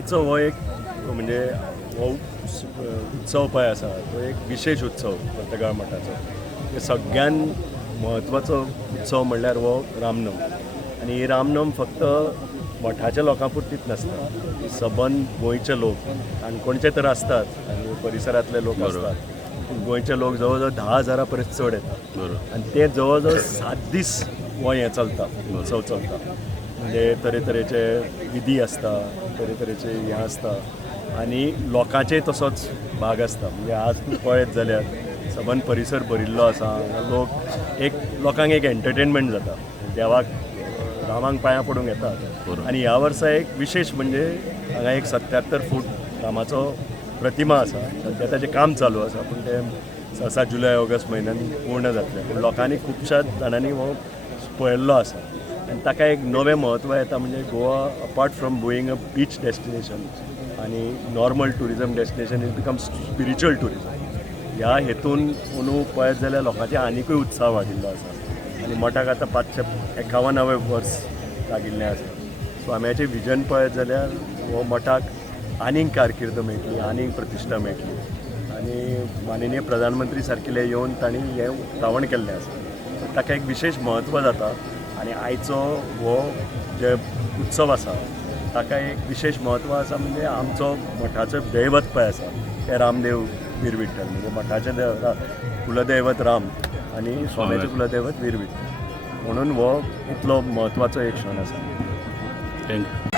आयचो हो एक म्हणजे हो उत्सव पळय आसा तो एक विशेष उत्सव पर्तगाळ मठाचो. हे सगळ्यान म्हत्वाचो उत्सव म्हणल्यार हो रामनम. आनी ही रामनम फक्त मठाच्या लोकां पुरतीच नासता, ही सबंद गोंयचे लोक काणकोणचे तर आसतात आनी परिसरांतले लोक आसतात. गोंयचे लोक जवळ जवळ 10,000 परस चड येतात आनी ते जवळ जवळ 7 दीस हो हें चलता, उत्सव चलता. म्हणजे तरेतरेचे विधी आसता, तरेतरेचे हें आसता आनी लोकांचेय तसोच भाग आसता. म्हणजे आज तूं पळयत जाल्यार सबंद परिसर भरिल्लो आसा. लोकांक एक एंटरटेनमेंट जाता, देवाक रामांक पांयां पडूंक येतात. आनी ह्या वर्सा एक विशेष म्हणजे हांगा एक 77 फूट रामाचो प्रतिमा आसा. सद्या ताचें काम चालू आसा पूण तें 6 जुलय ऑगस्ट म्हयन्यान पूर्ण जातलें. पूण लोकांनी खुबश्या जाणांनी हो पळयल्लो आसा आनी ताका एक नवें म्हत्व येता. म्हणजे Goa apart from going a beach destination आनी normal tourism destination is become spiritual tourism. ह्या हेतून अंदू पळयत जाल्यार लोकांचे आनिकूय उत्साह वाडिल्लो आसा. आनी मठाक आतां 551वें वर्स लागिल्लें आसा. स्वाम्याचें विजन पळयत जाल्यार हो मठाक आनीक कारकिर्द मेळटली, आनीक प्रतिश्ठा मेळटली. आनी माननीय प्रधानमंत्री सारकिले येवन तांणी हें उक्तावण केल्लें आसा. ताका एक विशेष म्हत्व जाता. आनी आयचो हो जे उत्सव आसा ताका एक विशेष म्हत्व आसा. म्हणजे आमचो मठाचो दैवत पळय आसा ते रामदेव वीर विठ्ठल. म्हणजे मठाचें कुलदैवत राम आनी स्वाम्याचें कुलदैवत वीर विठ्ठल. म्हणून हो इतलो म्हत्वाचो एक क्षण आसा. थँक्यू.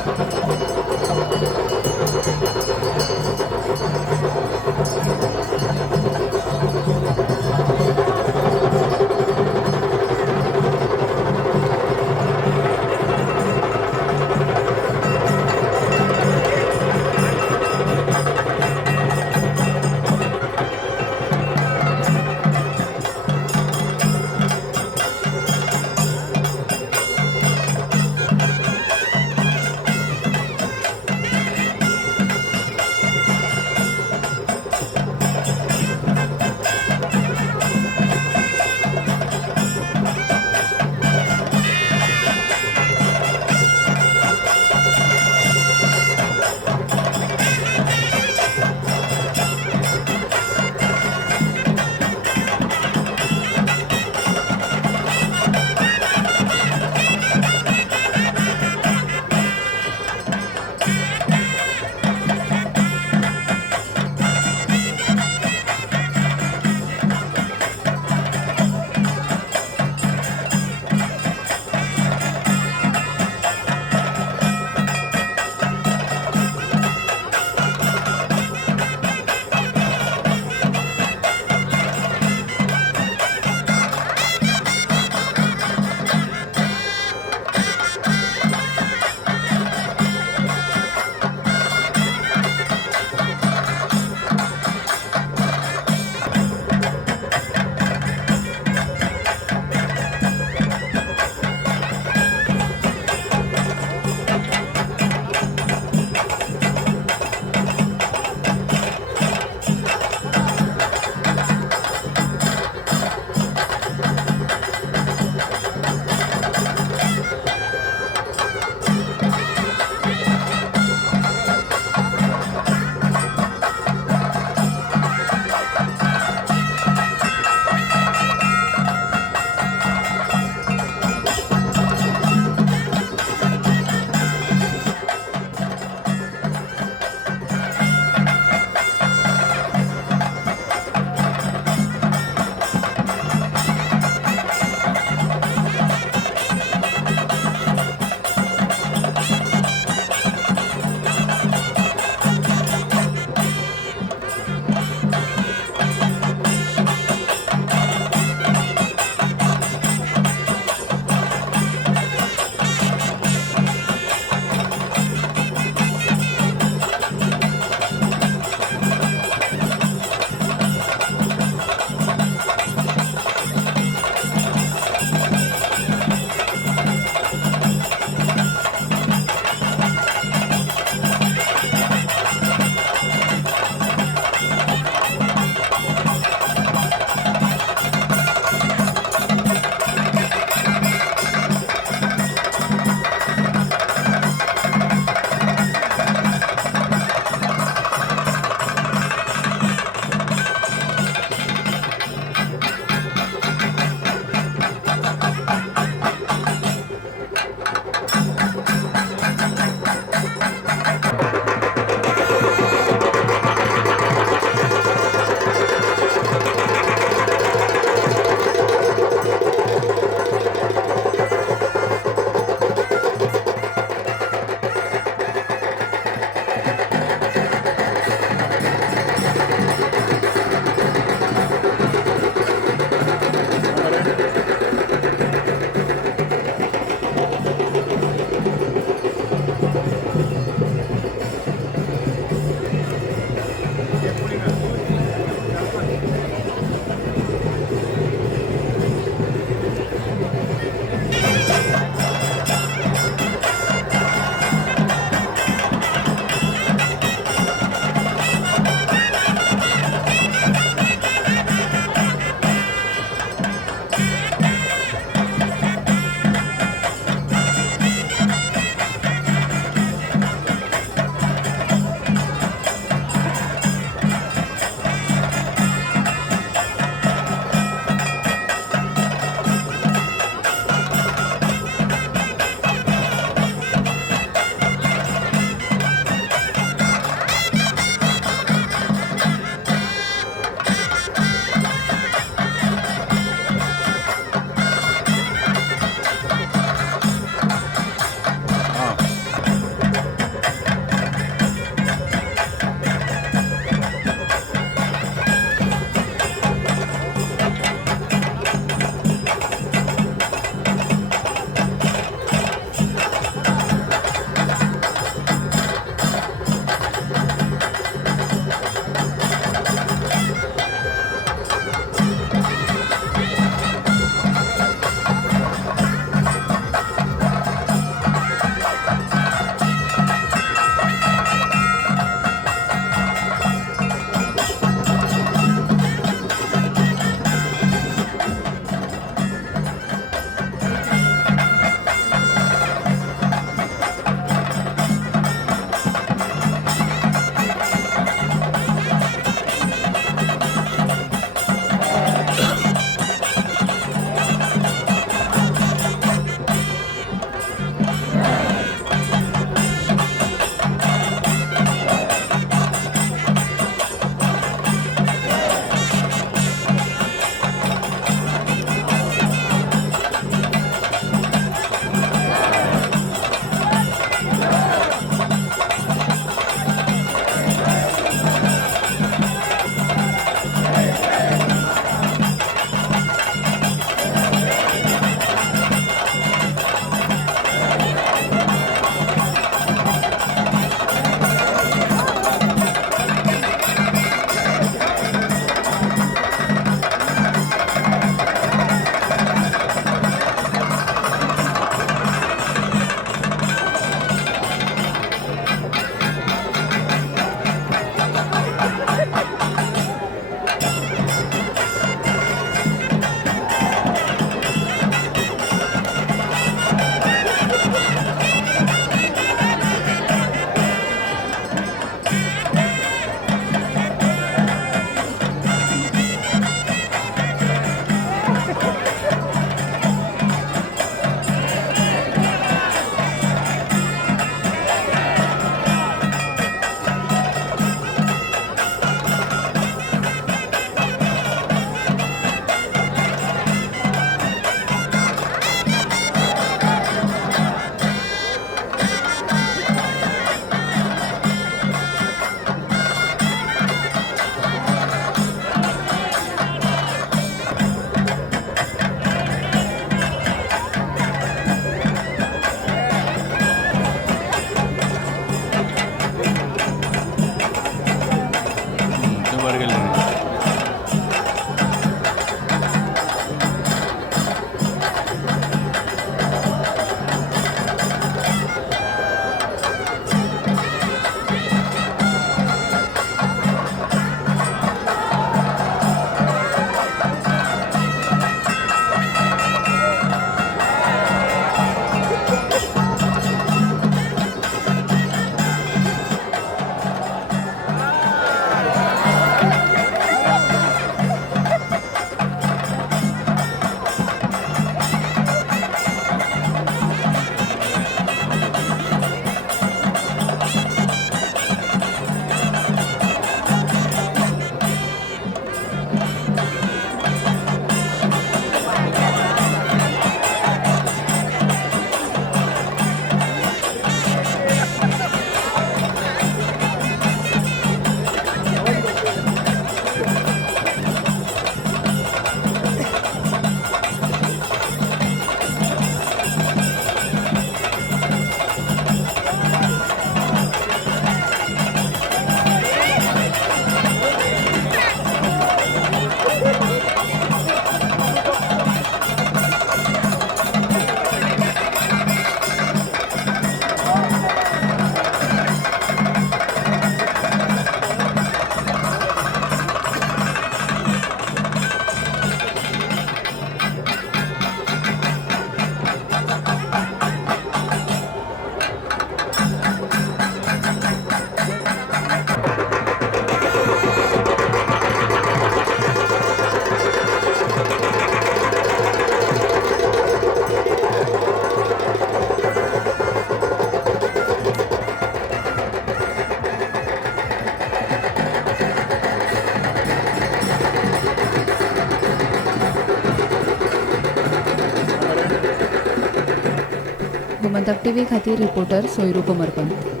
गोमंतक टीव्ही खातीर रिपोर्टर सोयरू कोमरपंत.